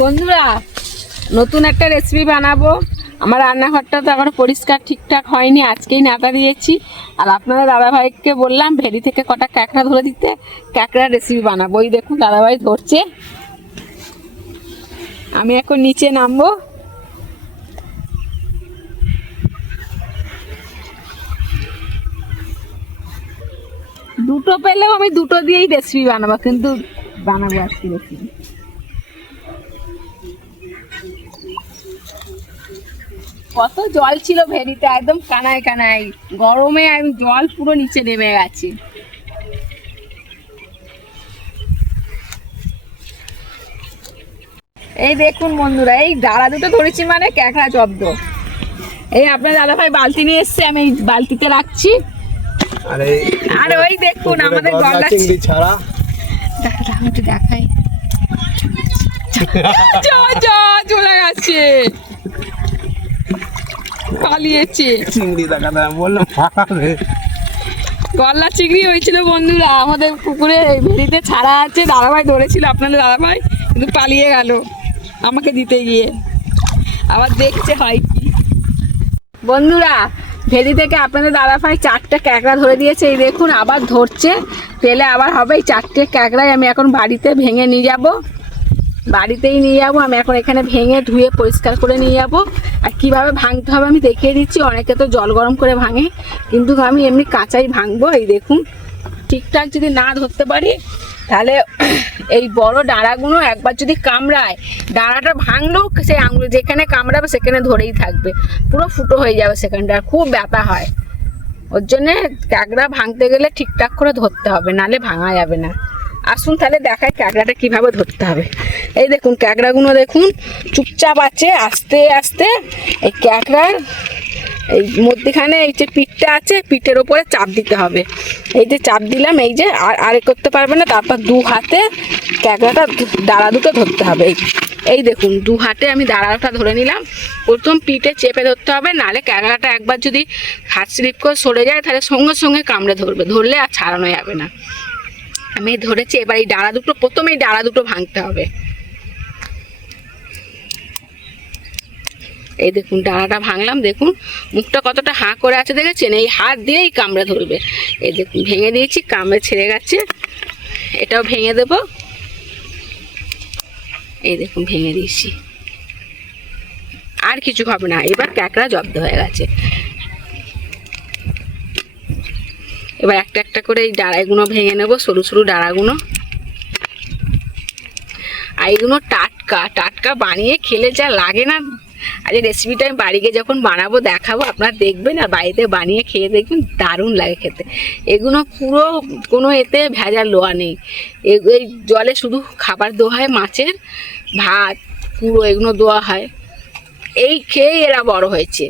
বন্ধুরা, নতুন একটা রেসিপি বানাবো। আমার রান্নাঘরটা তো এখনো পরিষ্কার ঠিকঠাক হয়নি, আজকেই নাতা দিয়েছি। আর আপনারা দাদাভাইকে বললাম ভেড়ি থেকে কটা ক্যাকড়া ধরে দিতে, ক্যাকড়ার রেসিপি বানাবো। ওই দেখুন দাদাভাই ধরছে, আমি এখন নিচে নামবো। দুটো পেলেও আমি দুটো দিয়েই রেসিপি বানাবো, কিন্তু বানাবো আজকে রেসিপি। কত জল ছিল ভেড়িতে, একদম কানায় কানায়, গরমে জল পুরো নিচে নেমে গেছে। এই দেখুন বন্ধুরা, এই ডালা দুটো ধরেছি মানে ক্যাকড়া জব্দ। এই আপনার দাদাভাই বালতি নিয়ে এসছে, আমি এই বালতিতে রাখছি। আর ওই দেখুন আমাদের গলদা চিংড়ি ছাড়া, দেখাই চলে গেছে, পালিয়েছে। চিংড়ি দেখা বললাম গলদা চিংড়ি হয়েছিল বন্ধুরা, আমাদের পুকুরে ভেড়িতে ছাড়া আছে। দাদাভাই ধরেছিল আপনাদের দাদাভাই, কিন্তু পালিয়ে গেল আমাকে দিতে গিয়ে। আবার দেখছে হয় কি। বন্ধুরা, ভেড়ি থেকে আপনাদের দাদাভাই 4টে ক্যাকড়া ধরে দিয়েছে। এই দেখুন আবার ধরছে, পেলে আবার হবে। এই 4টে ক্যাকড়াই আমি এখন বাড়িতে ভেঙে নিয়ে যাব, বাড়িতেই নিয়ে যাবো। আমি এখন এখানে ভেঙে ধুয়ে পরিষ্কার করে নিয়ে যাব। আর কিভাবে ভাঙতে হবে আমি দেখিয়ে দিচ্ছি। অনেকে তো জল গরম করে ভাঙে, কিন্তু আমি এমনি কাঁচাই ভাঙবো। এই দেখুন, ঠিকঠাক যদি না ধরতে পারি তাহলে এই বড় ডাঁড়াগুলো একবার যদি কামড়ায়, ডাঁড়াটা ভাঙলেও সেই আঙুল যেখানে কামড়াবে সেখানে ধরেই থাকবে, পুরো ফুটো হয়ে যাবে সেখানটা, খুব ব্যথা হয়। ওর জন্যে ক্যাকড়া ভাঙতে গেলে ঠিকঠাক করে ধরতে হবে, নালে ভাঙা যাবে না। আসুন তাহলে দেখাই ক্যাকড়াটা কিভাবে ধরতে হবে। এই দেখুন ক্যাকড়াগুলো দেখুন চুপচাপ আছে, আস্তে আস্তে এই ক্যাকড়ার এই মধ্যখানে এই যে পিঠটা আছে, পিঠের ওপরে চাপ দিতে হবে। এই যে চাপ দিলাম, এই যে আর করতে পারবে না। তারপর 2 হাতে ক্যাকড়াটা ডালা দুটো ধরতে হবে। এই দেখুন 2 হাতে আমি ডালাটা ধরে নিলাম। প্রথম পিঠে চেপে ধরতে হবে, নালে ক্যাকড়াটা একবার যদি হাত স্লিপ করে সরে যায় তাহলে সঙ্গে সঙ্গে কামড়ে ধরবে, ধরলে আর ছাড়ানো যাবে না। আমি ধরেছি, এবার এই ডালা দুটো, প্রথমে এই ডালা দুটো ভাঙতে হবে। এই দেখুন ডালাটা ভাঙলাম, দেখুন মুখটা কতটা হাঁ করে আছে দেখেছেন। এই হাত দিয়েই কামড়ে ধরবে। এই দেখুন ভেঙে দিয়েছি, কামড়ে ছেড়ে গেছে। এটাও ভেঙে দেব। এই দেখুন ভেঙে দিয়েছি, আর কিছু হবে না। এবার ক্যাকড়া জব্দ হয়ে গেছে। এবার একটা একটা করে এই ডাড়াগুলো ভেঙে নেব, সরু সরু ডাড়াগুলো। আর এইগুলো টাটকা টাটকা বানিয়ে খেলে যা লাগে না। আর এই রেসিপিটা আমি বাড়িতে যখন বানাবো দেখাবো, আপনারা দেখবেন আর বাড়িতে বানিয়ে খেয়ে দেখবেন, দারুণ লাগে খেতে। এগুলো পুরো কোনো এতে ভেজাল লোয়া নেই। এই জলে শুধু খাবার দেওয়া হয়, মাছের ভাত পুরো এগুলো দেওয়া হয়। এই খেয়েই এরা বড় হয়েছে,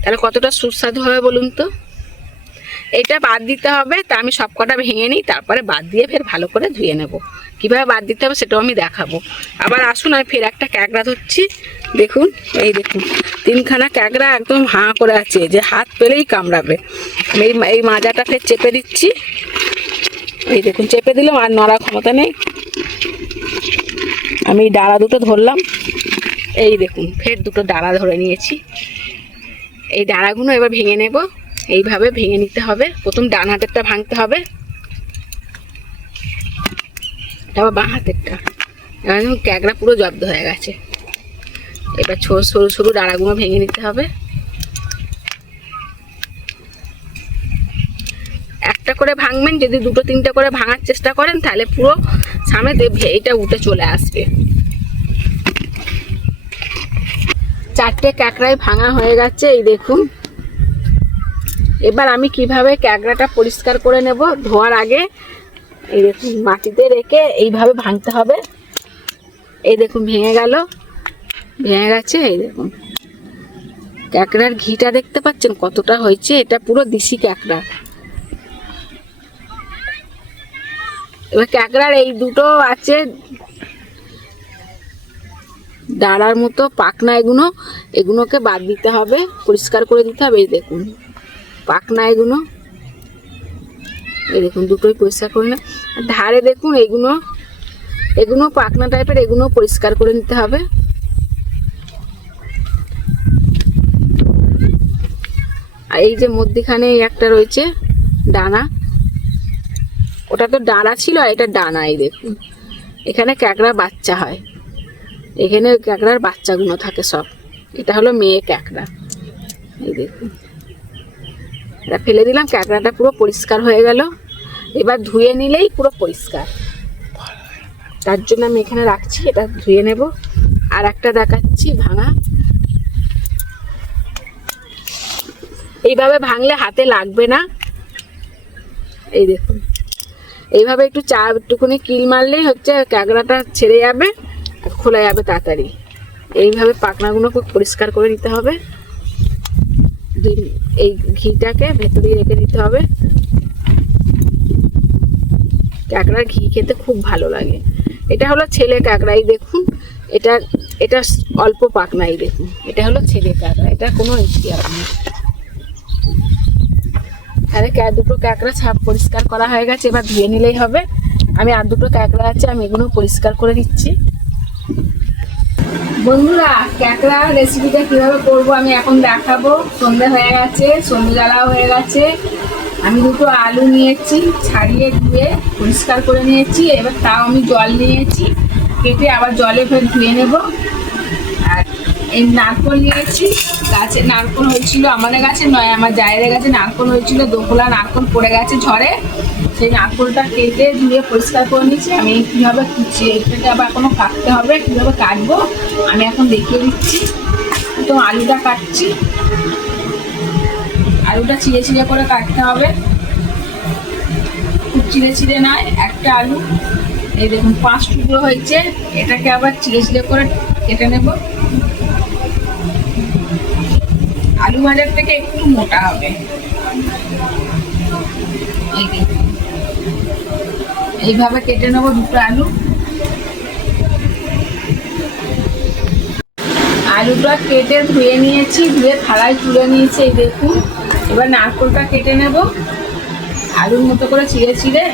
তাহলে কতটা সুস্বাদু হবে বলুন তো। এটা বাদ দিতে হবে, তা আমি সব কটা ভেঙে নিই, তারপরে বাদ দিয়ে ফের ভালো করে ধুয়ে নেব। কীভাবে বাদ দিতে হবে সেটাও আমি দেখাবো। আবার আসুন, আমি ফের একটা ক্যাকড়া ধরছি। দেখুন, এই দেখুন 3খানা ক্যাকড়া একদম হাঁ করে আছে, যে হাত পেলেই কামড়াবে। আমি এই মাজাটা ফের চেপে দিচ্ছি। এই দেখুন চেপে দিলাম, আর নড়ার ক্ষমতা নেই। আমি ডালা দুটো ধরলাম। এই দেখুন ফের দুটো ডালা ধরে নিয়েছি। এই ডালাগুলো এবার ভেঙে নেব। এইভাবে ভেঙে নিতে হবে। প্রথম ডান হাতেরটা ভাঙতে হবে, তারপর বাঁ হাতেরটা। এবার ক্যাকড়া পুরো জব্দ হয়ে গেছে। এবার সরু সরু ডাঁড়াগুলো ভেঙে নিতে হবে। একটা করে ভাঙবেন, যদি 2-3টে করে ভাঙার চেষ্টা করেন তাহলে পুরো সামনে এটা উঠে চলে আসবে। 4টে ক্যাকড়াই ভাঙা হয়ে গেছে। এই দেখুন, এবার আমি কিভাবে ক্যাকড়াটা পরিষ্কার করে নেব ধোয়ার আগে, এই দেখুন মাটিতে রেখে এইভাবে ভাঙতে হবে। এই দেখুন ভেঙে গেল, ভেঙে গেছে। এই দেখুন ক্যাকড়ার ঘিটা দেখতে পাচ্ছেন কতটা হয়েছে, এটা পুরো দেশি ক্যাকড়া। এবার ক্যাকড়ার এই দুটো আছে ডাড়ার মতো পাখনা, এগুলোকে বাদ দিতে হবে, পরিষ্কার করে দিতে হবে। এই দেখুন পাখনা এগুলো, এই দেখুন দুটোই পরিষ্কার করে না। ধারে দেখুন এইগুলো এগুলো পাকনা টাইপের, এগুলো পরিষ্কার করে নিতে হবে। আর এই যে মধ্যখানে একটা রয়েছে ডানা, ওটা তো ডানা ছিল আর এটা ডানা। এই দেখুন এখানে ক্যাকড়া বাচ্চা হয়, এখানে ক্যাকড়ার বাচ্চাগুলো থাকে সব। এটা হলো মেয়ে ক্যাকড়া। এই দেখুন এটা ফেলে দিলাম, ক্যাকড়াটা পুরো পরিষ্কার হয়ে গেল। এবার ধুয়ে নিলেই পুরো পরিষ্কার, তার জন্য আমি এখানে রাখছি। এটা ধুয়ে নেব। আর একটা দেখাচ্ছি ভাঙা। এইভাবে ভাঙলে হাতে লাগবে না। এই দেখুন এইভাবে একটু একটুখানি কিল মারলেই হচ্ছে ক্যাকড়াটা ছেড়ে যাবে, খোলা যাবে তাড়াতাড়ি। এইভাবে পাখনাগুলো খুব পরিষ্কার করে নিতে হবে। এই ঘিটাকে ভেতরে রেখে দিতে হবে। ক্যাকড়ার ঘি খেতে খুব ভালো লাগে। এটা হলো ছেলে ক্যাকড়া। এই দেখুন এটা এটা অল্প পাখনা। এই দেখুন এটা হলো ছেলে ক্যাকড়া, এটা কোনো ইতিহাস নেই। তাহলে দুটো ক্যাকড়া ছাপ পরিষ্কার করা হয়ে গেছে, এবার ধুয়ে নিলেই হবে। আমি আর দুটো ক্যাকড়া আছে, আমি এগুলো পরিষ্কার করে দিচ্ছি। বন্ধুরা ক্যাকড়া রেসিপিটা কিভাবে করব আমি এখন দেখাবো। সন্ধ্যে হয়ে গেছে, সন্ধ্যে জ্বালাও হয়ে গেছে। আমি দুটো আলু নিয়েছি, ছাড়িয়ে ধুয়ে পরিষ্কার করে নিয়েছি। এবার তাও আমি জল নিয়েছি, কেটে আবার জলে ফের ধুয়ে নেব। আর এই নারকোল নিয়েছি, গাছে নারকোল হয়েছিল, আমাদের গাছে নয়, আমার জায়ের গাছে নারকোল হয়েছিল। দোকলা নারকোল পড়ে গেছে ঝড়ে, সেই নারকোলটা কেটে ধুয়ে পরিষ্কার করে নিয়েছি। আমি কীভাবে এটাকে আবার এখনো কাটতে হবে, কীভাবে কাটবো আমি এখন দেখিয়ে দিচ্ছি। তো আলুটা কাটছি, আলুটা চিড়ে চিড়ে করে কাটতে হবে, খুব চিড়ে চিড়ে নয়। একটা আলু এই দেখুন 5 টুকরো হয়েছে, এটাকে আবার চিড়ে চিড়ে করে কেটে নেব। আলু ভাজার থেকে একটু মোটা হবে। এই দেখুন এইভাবে কেটে নেবো দুটো আলু। আলুটা কেটে ধুয়ে নিয়েছি, ধুয়ে থালায় তুলে নিয়েছি। এই দেখুন এবার নারকোলটা কেটে নেব, আলুর মতো করে চিড়ে চিড়ে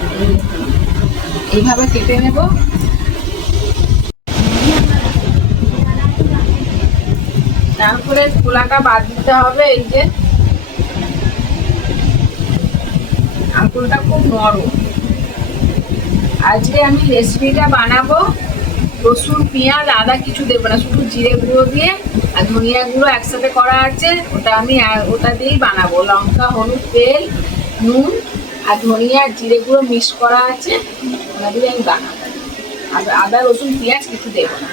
এইভাবে কেটে নেব। তারপরে খোলাটা বাদ দিতে হবে। এই যে নারকোলটা খুব নরম। আজকে আমি রেসিপিটা বানাবো রসুন পেঁয়াজ আদা কিছু দেবো না, শুধু জিরে গুঁড়ো দিয়ে আর ধনিয়া গুঁড়ো একসাথে করা আছে, ওটা আমি ওটা দিয়েই বানাবো। লঙ্কা হলুদ তেল নুন আর ধনিয়া আর জিরে গুঁড়ো মিক্স করা আছে, ওটা দিয়ে আমি বানাবো। আর আদা রসুন পেঁয়াজ কিছু দেবো না।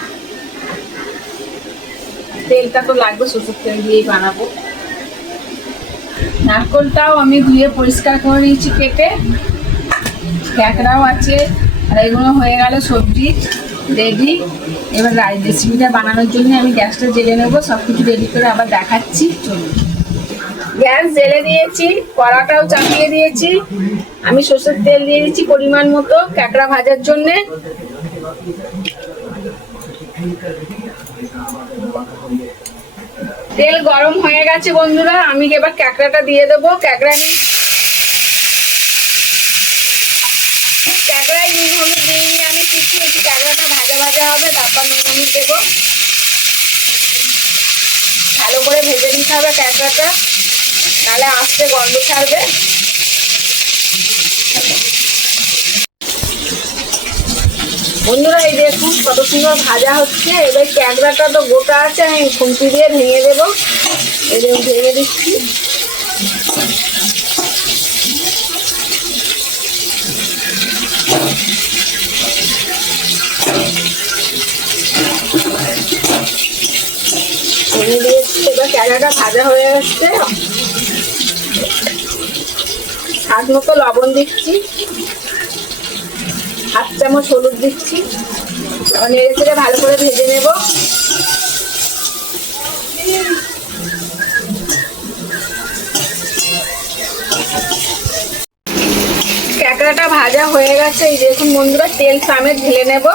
তেলটা তো লাগবে, সরষের তেল দিয়েই বানাবো। নারকোলটাও আমি ধুয়ে পরিষ্কার করে নিয়েছি কেটে, ক্যাকড়াও আছে। আর এগুলো হয়ে গেল সবজি রেডি। এবার রেসিপিটা বানানোর জন্য আমি গ্যাসটা জেলে নেবো, সব কিছু রেডি করে আবার দেখাচ্ছি। চলুন, গ্যাস জেলে দিয়েছি, কড়াটাও চাপিয়ে দিয়েছি। আমি সরষের তেল দিয়ে দিচ্ছি পরিমাণ মতো ক্যাকড়া ভাজার জন্যে। তেল গরম হয়ে গেছে বন্ধুরা, আমি এবার ক্যাকড়াটা দিয়ে দেবো। ক্যাকড়ায় নুন হলুদ দিয়ে আমি কিছু একটু ক্যাকড়াটা ভাজা ভাজা হবে, তারপর নুন হলুদ দেবো। ভালো করে ভেজে নিতে হবে ক্যাকড়াটা, নাহলে আস্তে গন্ধ ছাড়বে। বন্ধুরা এই দেখুন কত সুন্দর ভাজা হচ্ছে। এবার ক্যাকড়াটা তো গোটা আছে, আমি খুন্তি দিয়ে ভেঙে দেবো। এই দেখুন ভেঙে দিচ্ছি। ভেঙে দিয়েছি। এবার ক্যাকড়াটা ভাজা হয়ে যাচ্ছে। স্বাদ মতো লবণ দিচ্ছি, 1 চামচ হলুদ দিচ্ছি। নেড়ে চেড়ে ভালো করে ভেজে নেব। ক্যাকড়াটা ভাজা হয়ে গেছে। এই দেখুন বন্ধুরা তেল সামনে ঢেলে নেব।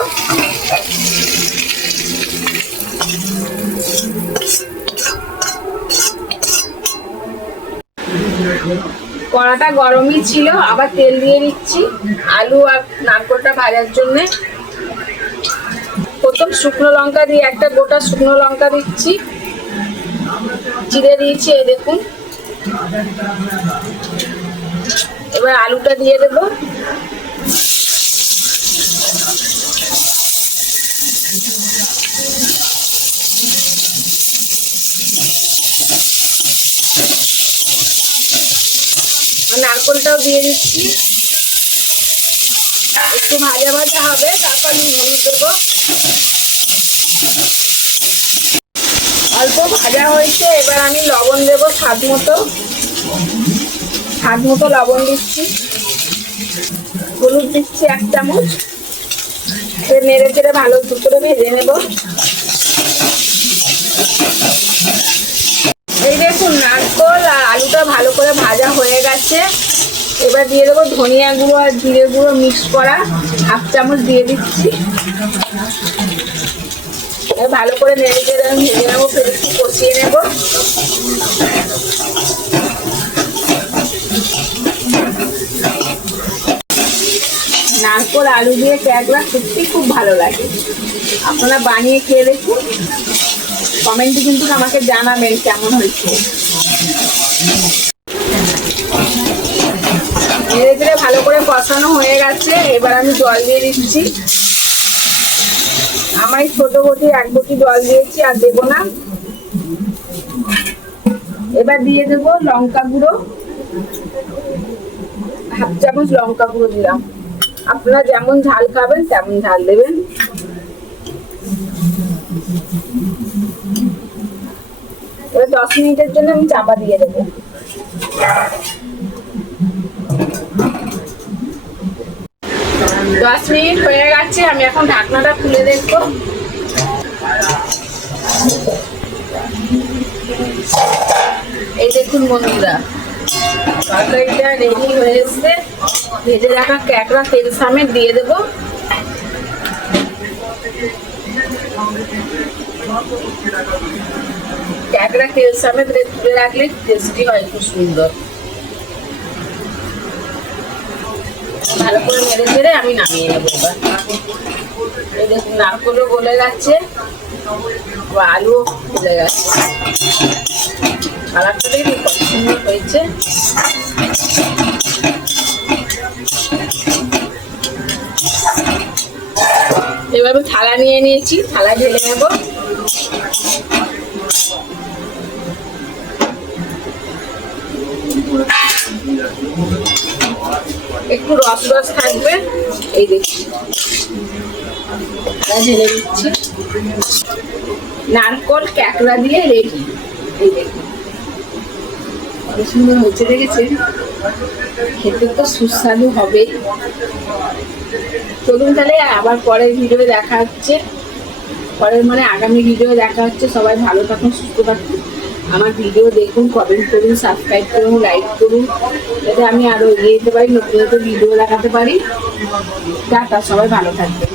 কড়াটা গরমই ছিল, আবার তেল দিয়ে দিচ্ছি আলু আর নারকোলটা ভাজার জন্য। প্রথম শুকনো লঙ্কা দিয়ে একটা গোটা শুকনো লঙ্কা দিচ্ছি, চিড়ে দিয়েছি, এই দেখুন। এবার আলুটা দিয়ে দেবো। নারকলটাও দিয়ে দিচ্ছি, একটু ভাজা ভাজা হবে, তারপর হলুদ দেবো। অল্প ভাজা হয়েছে, এবার আমি লবণ দেবো স্বাদ মতো লবণ দিচ্ছি, হলুদ দিচ্ছি 1 চামচ। নেড়ে চেড়ে ভালো করে ভেজে নেব। এই দেখুন নারকল আর আলুটা ভালো করে ভাজা হয়ে গেছে। এবার দিয়ে দেবো ধনিয়া গুঁড়ো আর জিরে গুঁড়ো মিক্স করা 1/2 চামচ দিয়ে দিচ্ছি। ভালো করে নেড়ে চেড়ে আমি ভেজে নেবো, ফের একটু কষিয়ে নেব। নারকল আলু দিয়ে ক্যাকড়া সত্যি খুব ভালো লাগে, আপনারা বানিয়ে খেয়ে দেখুন, কমেন্টে কিন্তু আমাকে জানাবেন কেমন হয়েছে। ধীরে ধীরে ভালো করে কষানো হয়ে গেছে, এবার আমি জল দিয়ে দিচ্ছি। আমার ছোট বটি 1 বটি জল দিয়েছি, আর দেবো না। এবার দিয়ে দেবো লঙ্কা গুঁড়ো, 1/2 চামচ লঙ্কা গুঁড়ো দিলাম। আপনারা যেমন ঝাল খাবেন তেমন ঝাল দেবেন। এবার 10 মিনিটের জন্য আমি চাপা দিয়ে দেবো। 10 মিনিট হয়ে গেছে, আমি এখন ঢাকনাটা খুলে দেখবো। এই দেখুন বন্ধুরা, তরকারিটা রেডি হয়ে এসছে। ভেজে রাখা ক্যাকড়া তেল সমেত দিয়ে দেবো। ক্যাকড়া তেল সমেত তুলে রাখলে টেস্টি হয়, খুব সুন্দর। ভালো করে নেড়ে চেড়ে আমি নামিয়ে নেবো। এবার এই দেখুন নারকলও গলে গেছে, আলুও গলে গেছে। কালারটা দেখি কত সুন্দর হয়েছে। এবার আমি থালা নিয়ে নিয়েছি, থালা ঢেলে নেব। একটু রস রস থাকবে, এই দেখি ঢেলে দিচ্ছি। নারকল ক্যাকড়া দিয়ে রেডি, এই দেখুন কত সুন্দর হয়েছে, দেখেছেন? খেতে তো সুস্বাদু হবে। চলুন তাহলে আবার পরের ভিডিও দেখা হচ্ছে, আগামী ভিডিও দেখা হচ্ছে। সবাই ভালো থাকুন, সুস্থ থাকুন। আমার ভিডিও দেখুন, কমেন্ট করুন, সাবস্ক্রাইব করুন, লাইক করুন, যাতে আমি আরো এগিয়ে যেতে পারি, নতুন নতুন ভিডিও দেখাতে পারি। টাটা, সবাই ভালো থাকবেন।